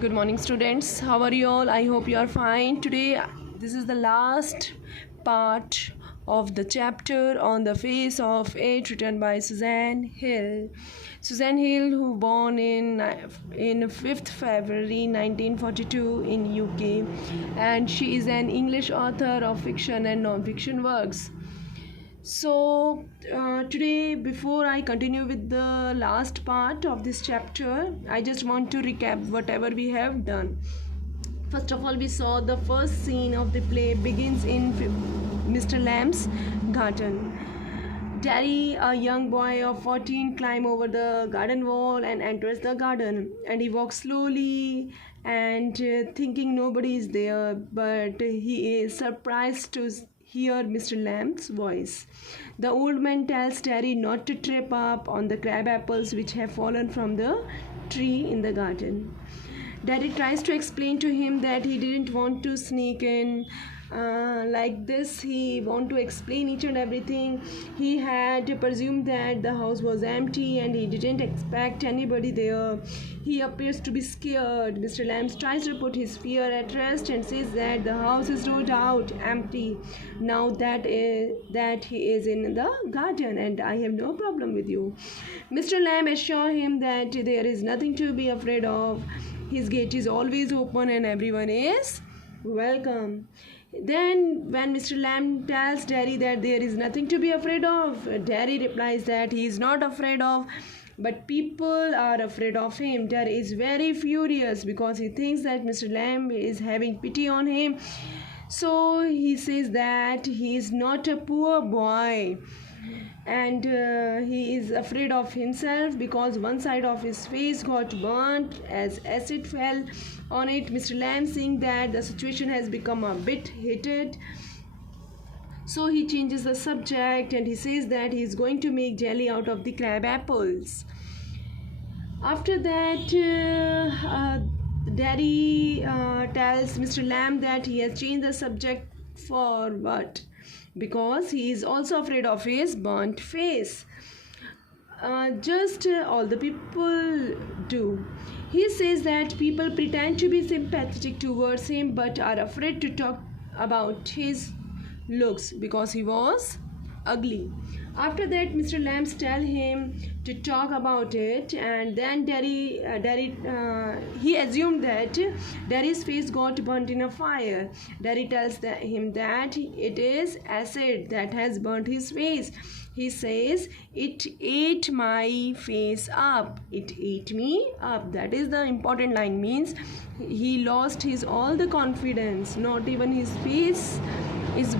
Good morning, students. How are you all? I hope you are fine. Today, this is the last part of the chapter on the face of it, written by Suzanne Hill. Suzanne Hill, who born in 5th February 1942 in UK, and she is an English author of fiction and non-fiction works. So today, before I continue with the last part of this chapter, I just want to recap whatever we have done. First of all, we saw the first scene of the play begins in Mr. Lamb's garden. Daddy, a young boy of 14, climbs over the garden wall and enters the garden, and he walks slowly and thinking nobody is there, but he is surprised to hear Mr. Lamb's voice. The old man tells Terry not to trip up on the crab apples which have fallen from the tree in the garden. Daddy tries to explain to him that he didn't want to sneak in like this. He want to explain each and everything. He had presumed that the house was empty and he didn't expect anybody there. He appears to be scared. Mr. Lamb tries to put his fear at rest and says that the house is no doubt empty now that he is in the garden, and I have no problem with you. Mr. Lamb assures him that there is nothing to be afraid of. His gate is always open and everyone is welcome. Then when Mr. Lamb tells Derry that there is nothing to be afraid of, Derry replies that he is not afraid of, but people are afraid of him. Derry is very furious because he thinks that Mr. Lamb is having pity on him. So he says that he is not a poor boy, and he is afraid of himself because one side of his face got burnt as acid fell on it. Mr. Lamb, seeing that the situation has become a bit heated, so he changes the subject and he says that he is going to make jelly out of the crab apples. After that, Daddy tells Mr. Lamb that he has changed the subject for what? Because he is also afraid of his burnt face. Just all the people do. He says that people pretend to be sympathetic towards him but are afraid to talk about his looks because he was ugly. After that, Mr. Lambs tell him to talk about it, and then he assumed that Derry's face got burnt in a fire. Derry tells him that it is acid that has burnt his face. He says, "It ate my face up. It ate me up." That is the important line. Means he lost his all the confidence. Not even his face is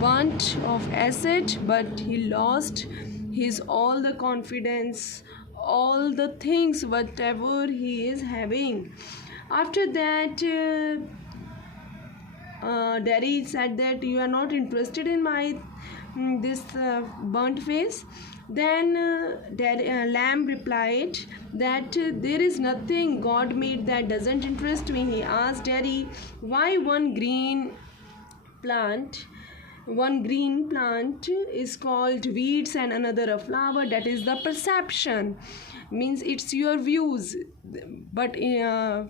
burnt of acid, but he lost his all the confidence, all the things whatever he is having. After that, Derry said that you are not interested in my this burnt face. Then Lamb replied that there is nothing God made that doesn't interest me. He asked Derry why one green plant is called weeds and another a flower. That is the perception. Means it's your views, but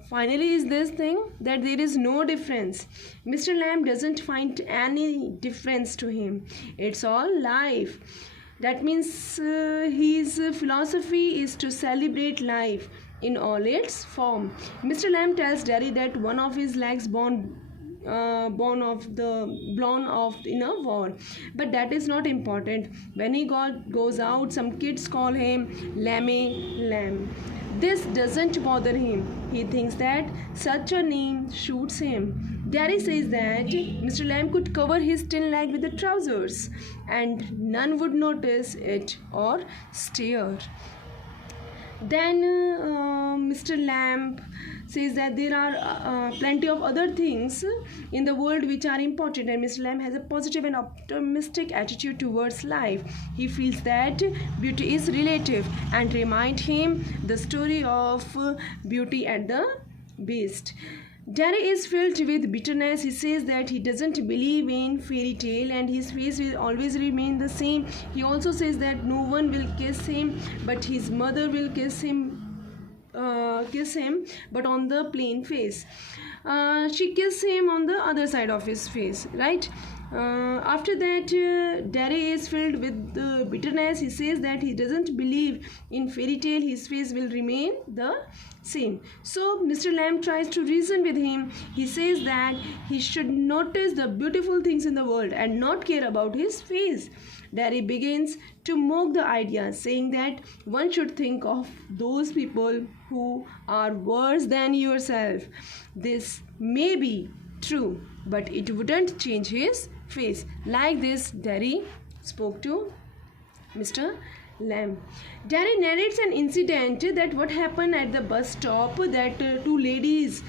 finally is this thing that there is no difference. Mr. Lamb doesn't find any difference to him. It's all life. That means his philosophy is to celebrate life in all its form. Mr. Lamb tells Derry that one of his legs blown off in a war, but that is not important. When he goes out, some kids call him Lamb. This doesn't bother him. He thinks that such a name suits him. Derry says that Mr. Lamb could cover his tin leg with the trousers and none would notice it or stare. Then Mr. Lamb says that there are plenty of other things in the world which are important, and Mr. Lamb has a positive and optimistic attitude towards life. He feels that beauty is relative and remind him the story of Beauty and the Beast. Derry is filled with bitterness. He says that he doesn't believe in fairy tale and his face will always remain the same. He also says that no one will kiss him, but his mother will kiss him kiss him, but on the plain face. She kissed him on the other side of his face, right? After that, Derry is filled with bitterness. He says that he doesn't believe in fairy tale. His face will remain the same. So Mr. Lamb tries to reason with him. He says that he should notice the beautiful things in the world and not care about his face. Derry begins to mock the idea, saying that one should think of those people who are worse than yourself. This may be true, but it wouldn't change his face. Like this, Derry spoke to Mr. Lamb. Derry narrates an incident that what happened at the bus stop, that two ladies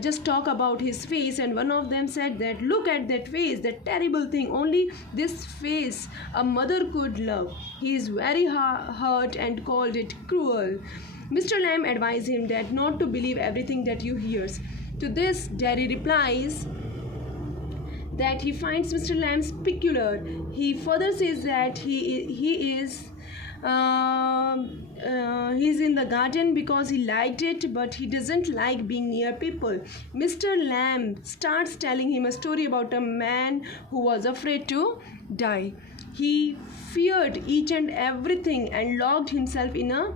just talk about his face, and one of them said that look at that face, that terrible thing, only this face a mother could love. He is very hurt and called it cruel. Mr. Lamb advised him that not to believe everything that you hears. To this, Derry replies that he finds Mr. Lamb peculiar. He further says that he's in the garden because he liked it, but he doesn't like being near people. Mr. Lamb starts telling him a story about a man who was afraid to die. He feared each and everything and locked himself in a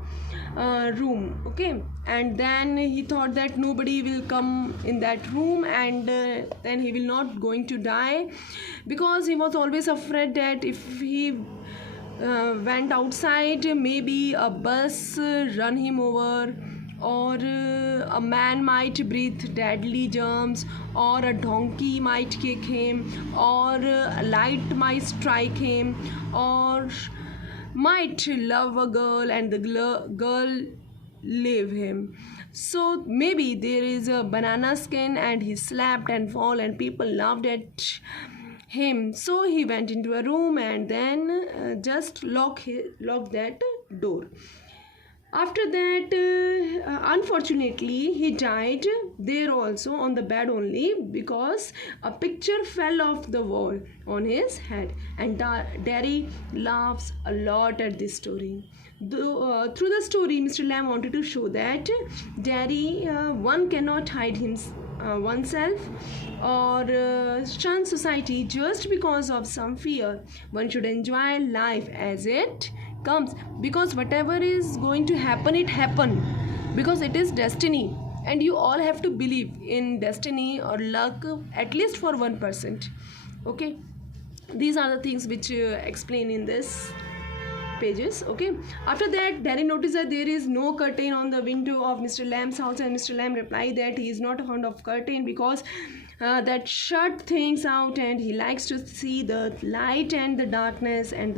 room, okay, and then he thought that nobody will come in that room, and then he will not going to die, because he was always afraid that if he went outside, maybe a bus run him over, or a man might breathe deadly germs, or a donkey might kick him, or a light might strike him, or might love a girl and the girl leave him. So maybe there is a banana skin and he slapped and fall and people laughed at him. So he went into a room and then just locked that door. After that, unfortunately, he died there also, on the bed only, because a picture fell off the wall on his head. And Derry laughs a lot at this story. Through the story, Mr. Lamb wanted to show that Derry, one cannot hide oneself or shun society just because of some fear. One should enjoy life as it comes, because whatever is going to happen, it happen, because it is destiny, and you all have to believe in destiny or luck, at least for 1%. Okay, these are the things which explain in this pages. Okay, after that, Derry noticed that there is no curtain on the window of Mr. Lamb's house, and Mr. Lamb replied that he is not fond of curtain because that shut things out, and he likes to see the light and the darkness and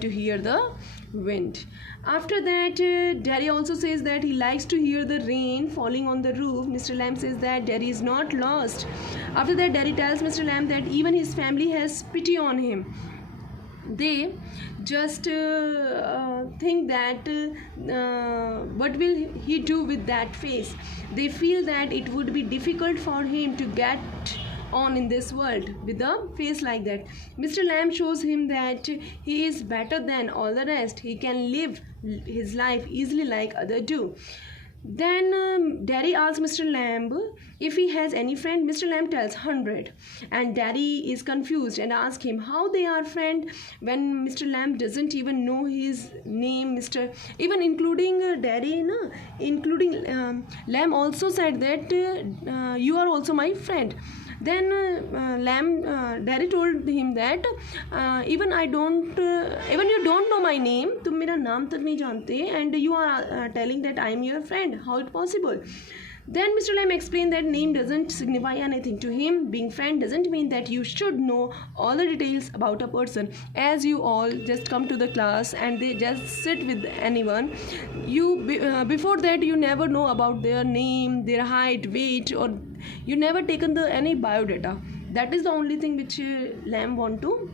to hear the wind. After that, Derry also says that he likes to hear the rain falling on the roof. Mr. Lamb says that Derry is not lost. After that, Derry tells Mr. Lamb that even his family has pity on him. They just think that what will he do with that face. They feel that it would be difficult for him to get on in this world with a face like that. Mr. Lamb shows him that he is better than all the rest. He can live his life easily like others do. Then Derry asks Mr. Lamb if he has any friend. Mr. Lamb tells 100, and Derry is confused and asks him how they are friend when Mr. Lamb doesn't even know his name. Even including Derry, including Lamb also said that you are also my friend. Then Derry told him that even you don't know my name, तुम मेरा नाम तक नहीं जानते, and you are telling that I am your friend. How it possible? Then Mr. Lamb explained that name doesn't signify anything to him. Being friend doesn't mean that you should know all the details about a person. As you all just come to the class and they just sit with anyone, before that you never know about their name, their height, weight, or you never taken any biodata. That is the only thing which Lamb want to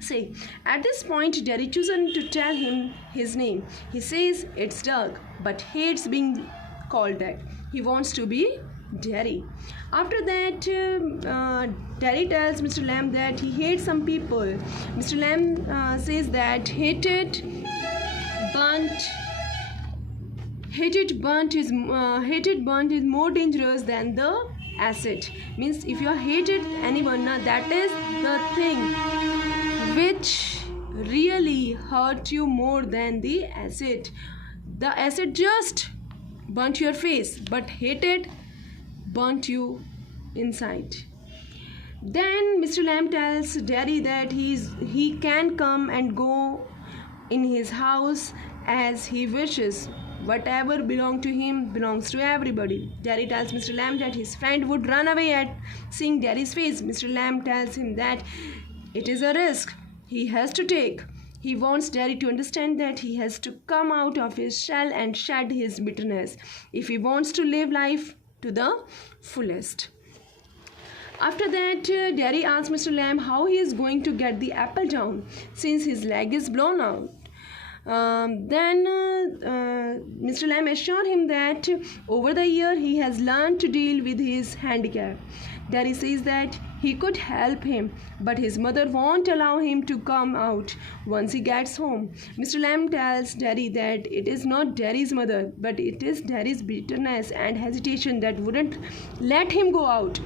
say. At this point, Derry chooses to tell him his name. He says it's Doug, but hates being called that. He wants to be Derry. After that, Derry tells Mr. Lamb that he hates some people. Mr. Lamb says that hated, burnt, Hated burnt is more dangerous than the acid. Means if you are hated anyone, that is the thing which really hurt you more than the acid. The acid just burnt your face, but hated burnt you inside. Then Mr. Lamb tells Derry that he can come and go in his house as he wishes. Whatever belongs to him belongs to everybody. Derry tells Mr. Lamb that his friend would run away at seeing Derry's face. Mr. Lamb tells him that it is a risk he has to take. He wants Derry to understand that he has to come out of his shell and shed his bitterness if he wants to live life to the fullest. After that, Derry asks Mr. Lamb how he is going to get the apple down since his leg is blown out. Then Mr. Lamb assured him that over the year he has learned to deal with his handicap. Derry says that he could help him, but his mother won't allow him to come out once he gets home. Mr. Lamb tells Derry that it is not Derry's mother, but it is Derry's bitterness and hesitation that wouldn't let him go out.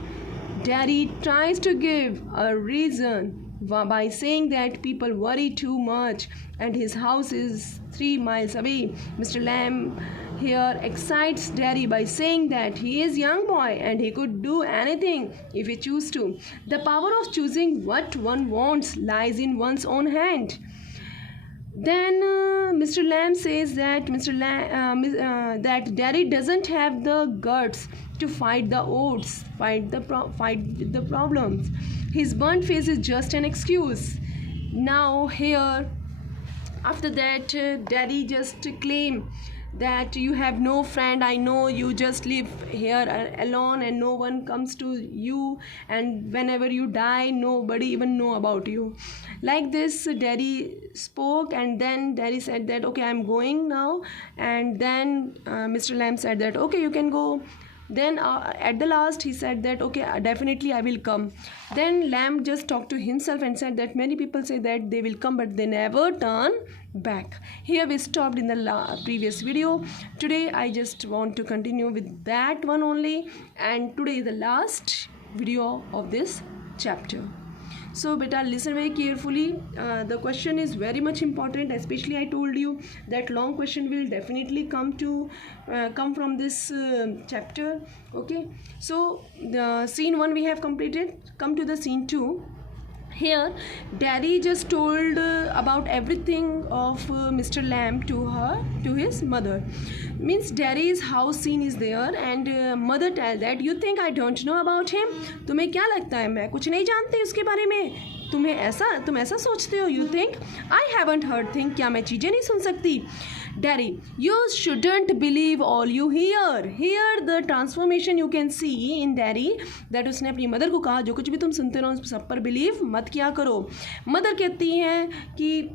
Derry tries to give a reason by saying that people worry too much and his house is 3 miles away. Mr. Lamb here excites Derry by saying that he is a young boy and he could do anything if he chooses to. The power of choosing what one wants lies in one's own hand. Then Mr. Lamb says that that Derry doesn't have the guts to fight the odds, fight with the problems. His burnt face is just an excuse. Now here, after that, Derry just claim that you have no friend. I know you just live here alone and no one comes to you, and whenever you die nobody even know about you. Like this Derry spoke, and then Derry said that okay, I'm going now, and then Mr. Lamb said that okay, you can go. Then at the last he said that okay, definitely I will come. Then Lamb just talked to himself and said that many people say that they will come but they never turn back. Here we stopped in the previous video. Today I just want to continue with that one only, and today is the last video of this chapter. So beta, listen very carefully. The question is very much important, especially I told you that long question will definitely come from this chapter. Okay, so the scene 1 we have completed. Come to the scene 2. Here Derry just told about everything of Mr. Lamb to his mother. Means Derry's house scene is there, and mother tell that you think I don't know about him. तुम्हें क्या लगता है मैं कुछ नहीं जानती उसके बारे में? तुम ऐसा सोचते हो? You think I haven't heard thing. क्या मैं चीज़ें नहीं सुन सकती? Derry, you shouldn't believe all you hear. Here the transformation you can see in Derry, that उसने अपनी मदर को कहा जो कुछ भी तुम सुनते रहो उस सब पर बिलीव मत किया करो. मदर कहती हैं कि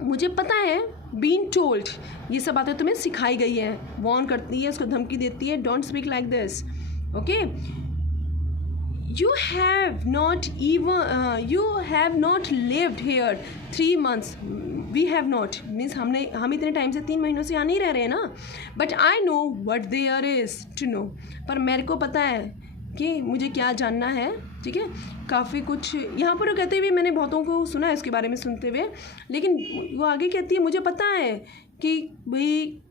मुझे पता है, बीन टोल्ड, ये सब बातें तुम्हें सिखाई गई हैं. वॉर्न करती है, उसको धमकी देती है, don't speak like this. Okay, you have not lived here 3 months. We have not, means हम इतने टाइम से 3 महीनों से यहाँ नहीं रह रहे हैं ना. But I know what there is to know, पर मेरे को पता है कि मुझे क्या जानना है. ठीक है, काफ़ी कुछ यहाँ पर कहते हुए मैंने बहुतों को सुना है इसके बारे में सुनते हुए, लेकिन वो आगे कहती है मुझे पता है कि भाई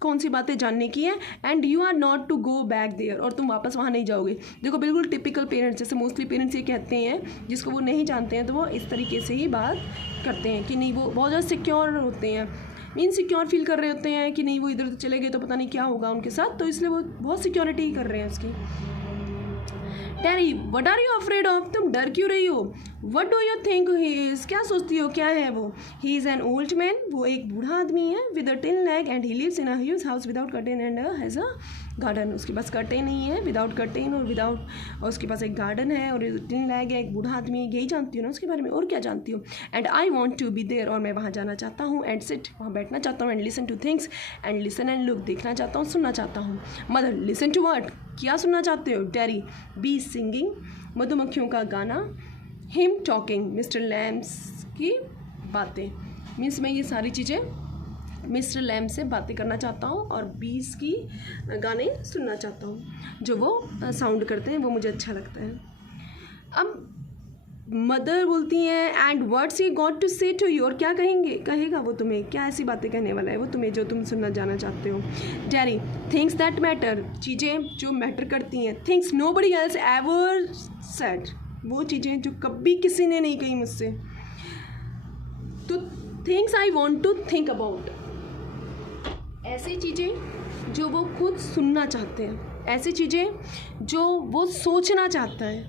कौन सी बातें जानने की है, and you are not to go back there, और तुम वापस वहाँ नहीं जाओगे. देखो बिल्कुल टिपिकल पेरेंट्स, जैसे मोस्टली पेरेंट्स ये कहते हैं, जिसको वो नहीं जानते हैं तो वो इस तरीके से ही बात करते हैं कि नहीं, वो बहुत ज़्यादा सिक्योर होते हैं, इनसिक्योर फील कर रहे होते हैं कि नहीं वो इधर उधर चले गए तो पता नहीं क्या होगा उनके साथ, तो इसलिए वो बहुत सिक्योरिटी ही कर रहे हैं उसकी. Derry, what are you afraid of? तुम डर क्यों रही हो? What do you think he is? क्या सोचती हो क्या है वो? He is an old man, वो एक बूढ़ा आदमी है, with a tin leg, and he lives in a huge house without curtain and has a garden. उसके पास कर्टेन नहीं है, विदाउट कर्टेन और उसके पास एक गार्डन है और टिन लैग है, एक बूढ़ा आदमी. यही जानती हूँ ना उसके बारे में, और क्या जानती हूँ. And I want to be there, और मैं वहाँ जाना चाहता हूँ, एंड सिट, वहाँ बैठना चाहता हूँ, and listen two things, and listen and look, देखना चाहता हूँ, सुनना चाहता हूँ. मदर, लिसन टू व्हाट, क्या सुनना चाहते हो? Derry, बी सिंगिंग, मधुमक्खियों का गाना. हिम टॉकिंग, मिस्टर लैम्स की बातें. मीन्स मैं ये सारी चीज़ें मिस्टर लैम से बातें करना चाहता हूँ और बीस की गाने सुनना चाहता हूँ, जो वो साउंड करते हैं वो मुझे अच्छा लगता है। अब मदर बोलती हैं and words he got to say to you, और क्या कहेगा वो तुम्हें, क्या ऐसी बातें कहने वाला है वो तुम्हें जो तुम सुनना जाना चाहते हो। डैडी, थिंग्स दैट मैटर, चीज़ें जो मैटर करती हैं, things nobody else ever said, वो चीज़ें जो कभी किसी ने नहीं कही मुझसे। तो things I want to think about, ऐसी चीज़ें जो वो खुद सुनना चाहते हैं, ऐसी चीज़ें जो वो सोचना चाहता है,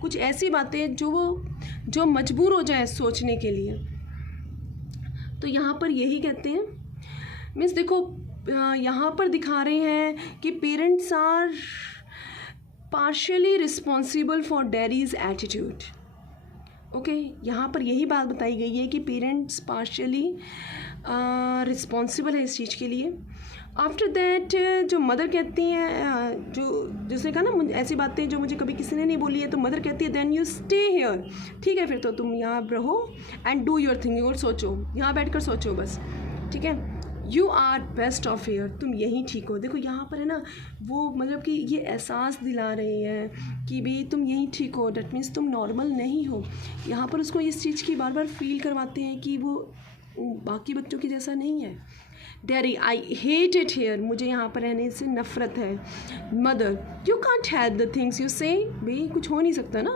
कुछ ऐसी बातें जो मजबूर हो जाए सोचने के लिए। तो यहाँ पर यही कहते हैं, मीन्स देखो यहाँ पर दिखा रहे हैं कि parents are partially responsible for daddy's attitude. Okay, यहाँ पर यही बात बताई गई है कि पेरेंट्स पार्शियली रिस्पॉन्सिबल है इस चीज़ के लिए। आफ्टर दैट जो मदर कहती हैं, जिसने कहा ना मुझे ऐसी बातें जो मुझे कभी किसी ने नहीं बोली है, तो मदर कहती है देन यू स्टे हियर, ठीक है फिर तो तुम यहाँ रहो एंड डू योर थिंग, और सोचो, यहाँ बैठकर सोचो बस, ठीक है, you are best of here, तुम यहीं ठीक हो। देखो यहाँ पर है ना वो मतलब कि ये एहसास दिला रही है कि भाई तुम यहीं ठीक हो, डैट मीन्स तुम नॉर्मल नहीं हो। यहाँ पर उसको इस चीज़ की बार बार फील करवाते हैं कि वो बाकी बच्चों की जैसा नहीं है। Daddy, I hate it here, मुझे यहाँ पर रहने से नफ़रत है। Mother, you can't help the things you से, भाई कुछ हो नहीं सकता ना।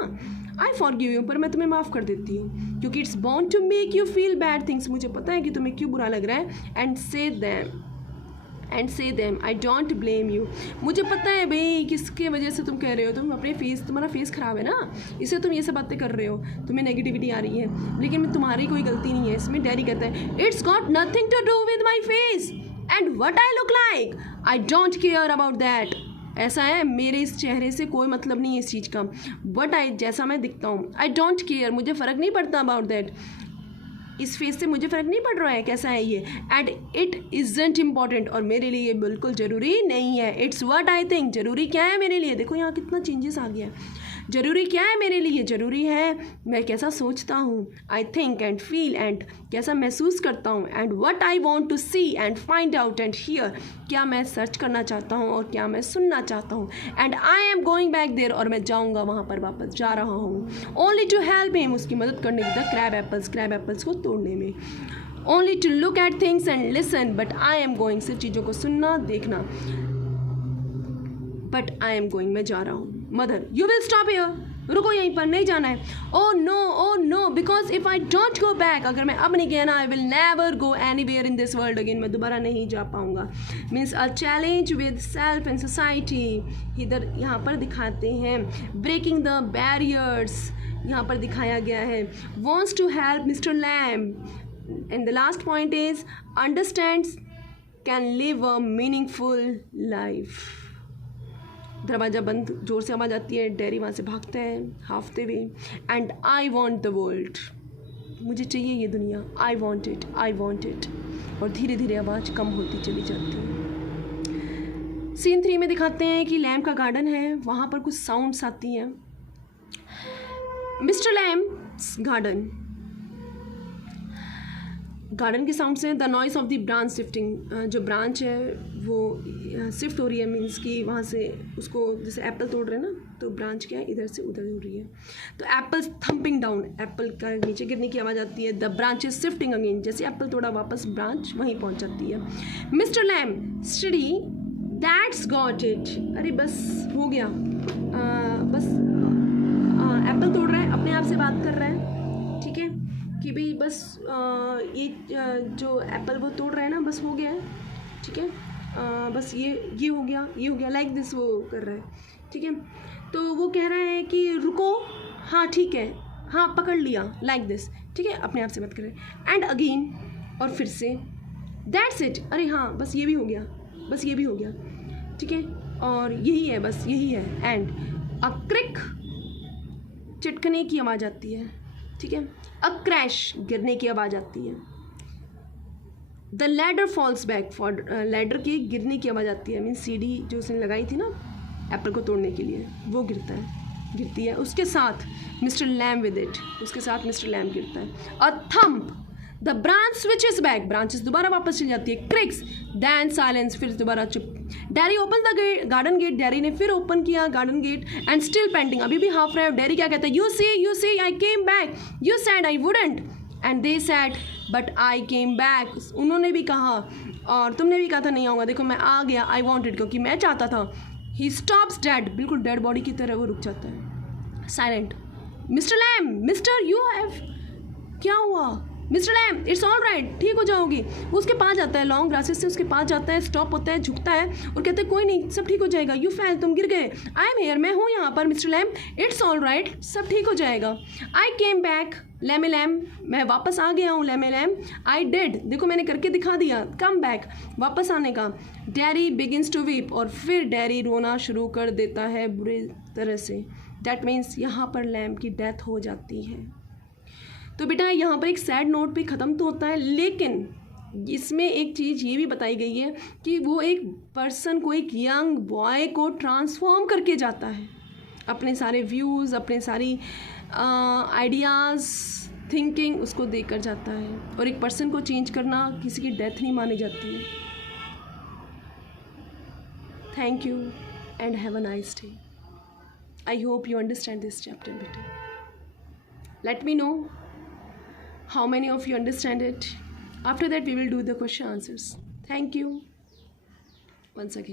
आई फॉरगिव यू, पर मैं तुम्हें माफ़ कर देती हूँ, क्योंकि it's bond to make you feel bad things, मुझे पता है कि तुम्हें क्यों बुरा लग रहा है। एंड से them I don't blame you, मुझे पता है भाई किसके वजह से तुम कह रहे हो, तुम अपने तुम्हारा फेस ख़राब है ना, इससे तुम ये सब बातें कर रहे हो, तुम्हें नेगेटिविटी आ रही है, लेकिन तुम्हारी कोई गलती नहीं है इसमें। डैडी कहता है it's got nothing to do with my face and what I look like, I don't care about that, ऐसा है मेरे इस चेहरे से कोई मतलब नहीं है इस चीज़ का, बट जैसा मैं दिखता हूँ, आई डोंट केयर, मुझे फ़र्क नहीं पड़ता अबाउट दैट, इस फेस से मुझे फ़र्क नहीं पड़ रहा है कैसा है ये, एंड इट इज़ंट इम्पॉर्टेंट, और मेरे लिए ये बिल्कुल ज़रूरी नहीं है। इट्स व्हाट आई थिंक, ज़रूरी क्या है मेरे लिए, देखो यहाँ कितना चेंजेस आ गया है। ज़रूरी क्या है मेरे लिए, ज़रूरी है मैं कैसा सोचता हूँ, I think and feel, and कैसा महसूस करता हूँ, and what I want to see and find out and hear, क्या मैं सर्च करना चाहता हूँ और क्या मैं सुनना चाहता हूँ। And I am going back there, और मैं जाऊँगा वहाँ पर, वापस जा रहा हूँ। ओनली टू हेल्प हिम, उसकी मदद करने की, द क्रैब एप्पल्स को तोड़ने में। Only to look at things and listen, but I am going, सिर्फ चीज़ों को सुनना देखना, बट आई एम गोइंग, मैं जा रहा हूँ। Mother, you will stop here, रुको यहीं पर, नहीं जाना है। Oh no, because if I don't go back, अगर मैं अब नहीं गया ना, I will never go anywhere in this world again, मैं दोबारा नहीं जा पाऊँगा। Means a challenge with self and society, इधर यहाँ पर दिखाते हैं ब्रेकिंग द बैरियर्स, यहाँ पर दिखाया गया है। Wants to help mister Lam, and the last point is understands can live a meaningful life. दरवाज़ा बंद, जोर से आवाज़ आती है, डैडी वहाँ से भागते हैं हाफते हुए। And I want the world, मुझे चाहिए ये दुनिया, आई वॉन्ट इट, और धीरे धीरे आवाज़ कम होती चली जाती है। सीन 3 में दिखाते हैं कि लैम का गार्डन है, वहाँ पर कुछ साउंड्स आती हैं। मिस्टर लैम्स गार्डन के साउंड्स हैं। The noise of the branch shifting, जो ब्रांच है वो शिफ्ट हो रही है, मीन्स कि वहाँ से उसको, जैसे एप्पल तोड़ रहे हैं ना, तो ब्रांच क्या है इधर से उधर हो रही है। तो एप्पल्स थम्पिंग डाउन, एप्पल का नीचे गिरने की आवाज़ आती है। The branch is shifting again, जैसे एप्पल तोड़ा वापस ब्रांच वहीं पहुँच जाती है। Mister Lam, study, that's got it, अरे बस हो गया, बस एप्पल तोड़ रहा है, अपने आप से बात कर रहा है, ठीक है, कि भाई बस ये जो एप्पल वो तोड़ रहा है ना, बस हो गया है, ठीक है, बस ये हो गया, लाइक दिस वो कर रहा है, ठीक है। तो वो कह रहा है कि रुको, हाँ ठीक है, हाँ पकड़ लिया, लाइक दिस, ठीक है, अपने आप से बात कर रहे हैं। एंड अगेन, और फिर से, दैट्स इट, अरे हाँ बस ये भी हो गया, ठीक है, और यही है, बस यही है। एंड अ क्रिक, चटकने की आवाज़ आती है, ठीक है, अ क्रैश, गिरने की आवाज़ आती है। The ladder falls back, for ladder के गिरने की आवाज़ आती है, मीन सीढ़ी जो उसने लगाई थी ना एप्पल को तोड़ने के लिए, वो गिरती है, उसके साथ मिस्टर लैम विद इट, उसके साथ मिस्टर लैम गिरता है। A thump, the branch switches back, branches दोबारा वापस चली जाती है. क्रिक्स, देन साइलेंस, फिर दोबारा चुप. Darry open the garden gate, Darry ने फिर ओपन किया garden gate. And still painting, अभी भी हाफ रहा है. डैरी क्या कहता है, you see I came back, you said I wouldn't and they said but I came back. उन्होंने भी कहा और तुमने भी कहा था नहीं आऊँगा, देखो मैं आ गया. आई वॉन्टेड, क्योंकि मैं चाहता था. ही स्टॉप्स डेड, बिल्कुल डेड बॉडी की तरह वो रुक जाता है. Silent. Mister Lam, mister you have, क्या हुआ mister Lam, it's all right, ठीक हो जाओगी. वो उसके पास जाता है, लॉन्ग ग्रासेस से उसके पास जाता है, स्टॉप होता है, झुकता है और कहते हैं कोई नहीं, सब ठीक हो जाएगा. यू फेल, तुम गिर गए. आई एम हेयर, मैं हूँ यहाँ पर. Mister Lam, it's all right, सब ठीक हो जाएगा. आई केम बैक, लैमे लैम, मैं वापस आ गया हूँ. लैमे लैम, आई डिड, देखो मैंने करके दिखा दिया. कम बैक, वापस आने का. डैरी बिगिंस टू वीप, और फिर डैरी रोना शुरू कर देता है बुरी तरह से. दैट मीन्स यहाँ पर लैम की डेथ हो जाती है. तो बेटा यहाँ पर एक सैड नोट पे ख़त्म तो होता है, लेकिन इसमें एक चीज़ ये भी बताई गई है कि वो एक पर्सन को, एक यंग बॉय को ट्रांसफॉर्म करके जाता है. अपने सारे व्यूज़, अपने सारी आइडियाज़, थिंकिंग उसको देकर जाता है. और एक पर्सन को चेंज करना किसी की डेथ नहीं मानी जाती है. Thank you and have a nice day. I hope you understand this chapter better. Let me know how many of you understand it. After that we will do the question answers. Thank you once again.